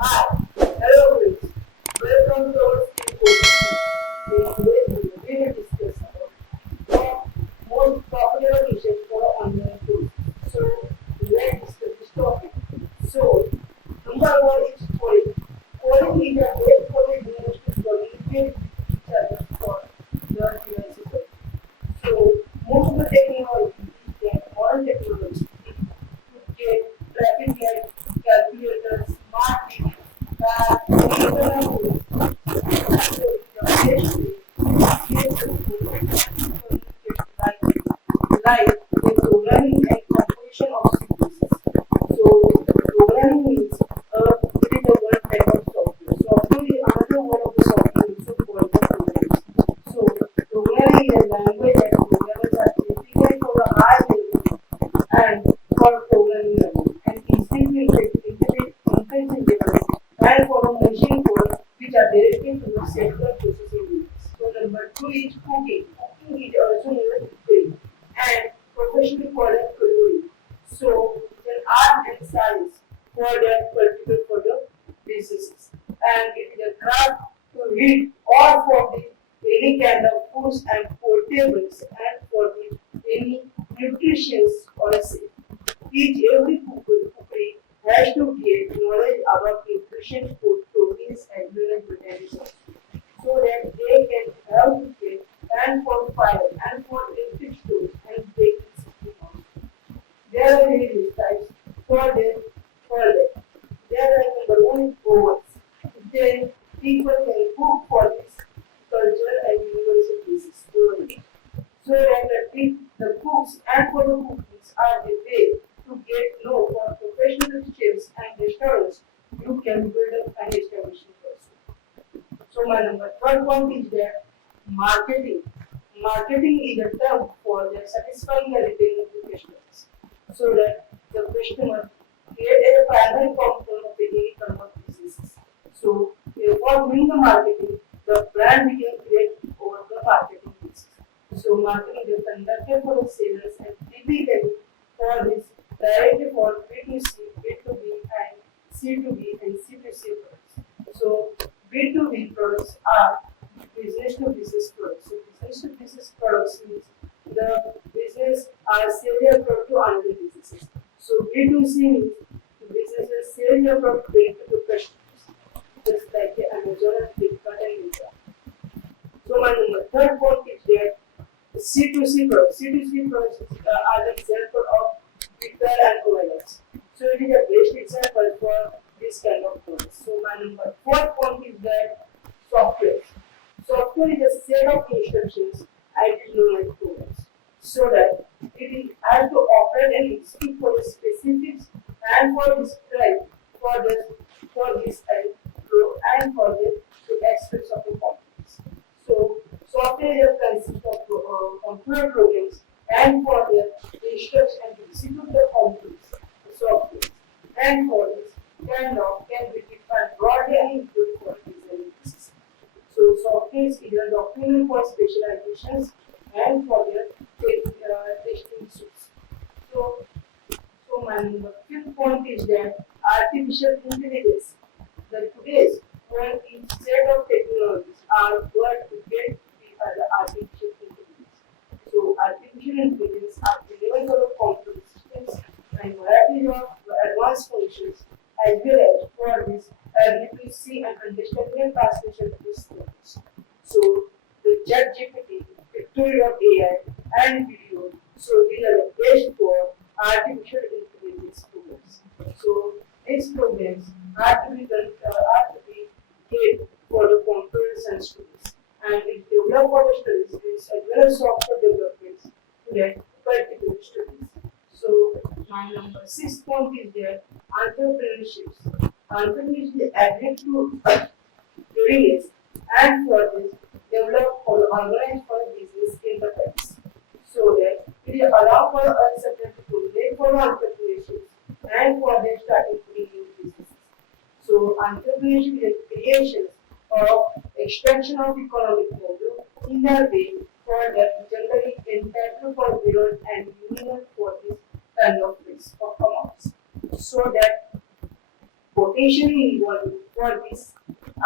Hi, hello friends. Welcome to our skill coaching. In today's video, we will discuss about the most popular niches for online tools. So let's discuss this topic. So number one is coding. Coding is a way for the users to communicate with each other for their devices. So most of the technology is that modern technology to get traffic lights, calculators, smart TVs, cars, internet tools. So the best way to create a tool and communicate like the programming and composition of sequences. So programming means it is a one type of software. Software is another one of the software also called the programming. So programming is a language that programmers are configured for a high level and for programming level and is simply interchangeable and for a machine code which are directed to the central processing units. So number two is cooking. Cooking is also known as cooking and professionally called as culinary. So it's an art and science for that particular for the businesses. And it is a craft to read or for the any kind of foods and portables and for the any nutritious or say. Each every cookery has to get knowledge about nutrition, food, proteins, and well as vitamins so that they can help to get and for fire and for electric stores and baking systems. There are various types for that. There are number one is ovens. Then people can cook for this culture and universal basis only. So that the cooks and for the cookings are the way to get know for professional chefs and restaurants. You can build up an establishment also. So my number third point is that marketing. Marketing is a term for the satisfying the retaining to customers. So that the customer create a primary component of any term of businesses. So for doing the marketing, the brand we can create over the marketing business. So marketing is conducted for the sellers and typically for this directly for B2C, B2B and C2B and C2C products. So B2B products are business to business products. So business to business products means the business are sell their product to another businesses. So B2C means the businesses sell their product directly to customers, just like the Amazon and Flipkart and Myntra. So my number third point is that C2C products. C2C products are the example of repair and providers. So it is a best example for this kind of products. So my number fourth point is that software. Software is a set of instructions and it is known as programs. So that has to operate and execute for the specifics and for describe for this and for the aspects of the companies. So software consists of computer programs and for their instructions and to execute the components, the software. And for this can be defined broadly and included for design purposes. So software is either document for specializations and for their testing suits. So, so my fifth point is that artificial intelligence. The today's one each set of technologies are what to get the artificial intelligence. So artificial intelligence are the level of complex systems and variety of advanced functions as well as for this ability to see and understand real translation to systems. So the chat GPT, pictorial AI and video, so these are the best for artificial intelligence programs. So these programs are to be done, are to be made for the computer science students and it develop for the studies as well as software developments to that particular studies. So my number six point is there entrepreneurship. Entrepreneurship is the ability to release and for this develop or organize for business enterprise. So that it will allow for uncertainty to make for entrepreneurship and for their starting new businesses. So entrepreneurship is creation of extraction of economic value in the way for that generally entitled for beyond and minimal for this kind of risk of amounts. So that potentially involved for this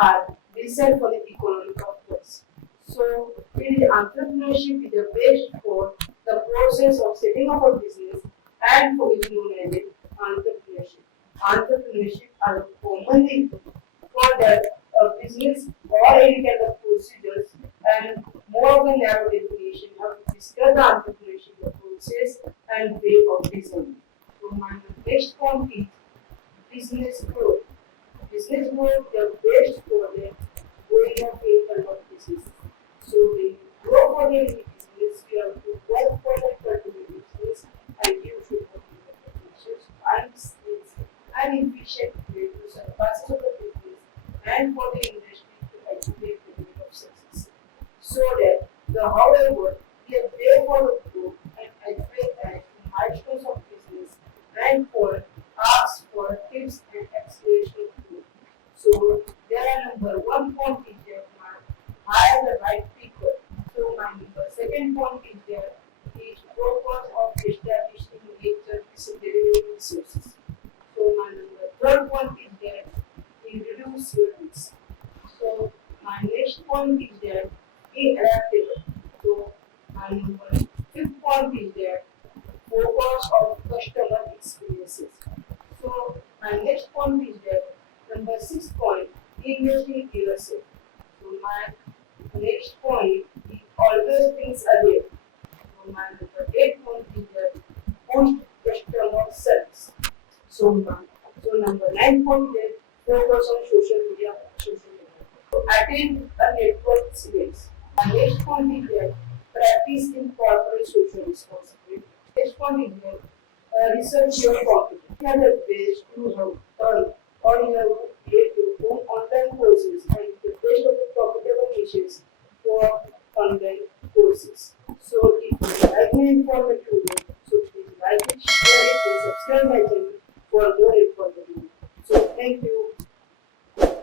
are research for the economic outputs. So, it is entrepreneurship is the best for the process of setting up a business and for is known as it entrepreneurship. Entrepreneurship are commonly for the business or any kind of procedures and more of a narrow definition how to discuss the entrepreneurship the process and way of design. So my next point is business growth. Business growth the best for the growing of vehicle of business. So when you grow for the business, you have to work for the particular business and you should have the features and skills and efficient way to surpass of the business and for the industry to achieve the level of success. So that the however we are there for the growth and advance that milestones of business and for ask for tips and explanation of growth. So there are number one point is that hire the right people. So my number second point is that is focus of establishing interdisciplinary resources. So my number third point is that is reduce your risk. So my next point is that be adaptable. So my number fifth point is that focus on customer experiences. So my next point is that number six point invest in yourself. So my next point is always things ahead. So my number eight point is that boost customer service. So so number nine point is focus on social media. Social media. So attend a network events. My next point is that practice in corporate social responsibility. Next point is that research your competence. You have the best to have earn or you have to create your own online courses and the best of the profitable niches for online courses. So if you like my informative video, so please like it, share it, and subscribe my channel for more informative video. So thank you.